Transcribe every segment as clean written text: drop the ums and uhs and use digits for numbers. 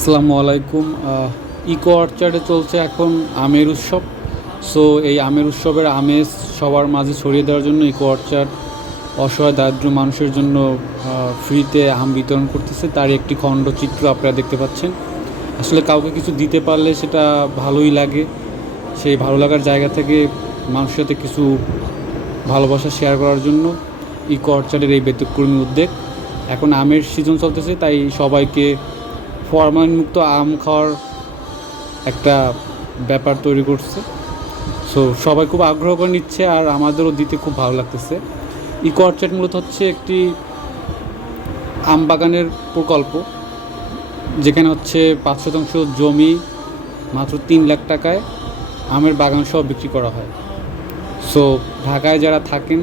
আসসালামু আলাইকুম। ইকো অর্চার্ডে চলছে এখন আমের উৎসব। সো এই আমের উৎসবের আমেজ সবার মাঝে ছড়িয়ে দেওয়ার জন্য ইকো অর্চার্ড অসহায় দারিদ্র মানুষের জন্য ফ্রিতে আম বিতরণ করতেছে। তার একটি খণ্ডচিত্র আপনারা দেখতে পাচ্ছেন। আসলে কাউকে কিছু দিতে পারলে সেটা ভালোই লাগে। সেই ভালো লাগার জায়গা থেকে মানুষের সাথে কিছু ভালোবাসা শেয়ার করার জন্য ইকো অর্চার্ডের এই ব্যতিক্রমী উদ্যোগ। এখন আমের সিজন চলতেছে, তাই সবাইকে ফরমালিন মুক্ত আম খাওয়ার একটা ব্যাপার তৈরি করছে। সো সবাই খুব আগ্রহ করে নিচ্ছে, আর আমাদেরও দিতে খুব ভালো লাগতেছে। ইকো অর্চার্ড মূলত হচ্ছে একটি আম বাগানের প্রকল্প, যেখানে হচ্ছে 5% জমি মাত্র 3 লাখ টাকায় আমের বাগান সহ বিক্রি করা হয়। সো ঢাকায় যারা থাকেন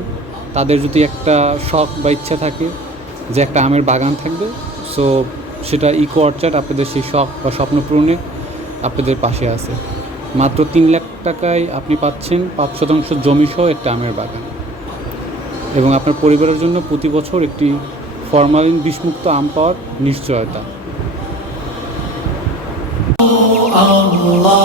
তাদের যদি একটা শখ বা ইচ্ছা থাকে যে একটা আমের বাগান থাকবে, সো সেটা ইকো অর্চার্ড আপনাদের সেই শখ বা স্বপ্ন পূরণে আপনাদের পাশে আছে। মাত্র 3 লাখ টাকায় আপনি পাচ্ছেন 5% জমি সহ একটা আমের বাগান, এবং আপনার পরিবারের জন্য প্রতি বছর একটি ফরমালিন বিষমুক্ত আম পাওয়ার নিশ্চয়তা। Allah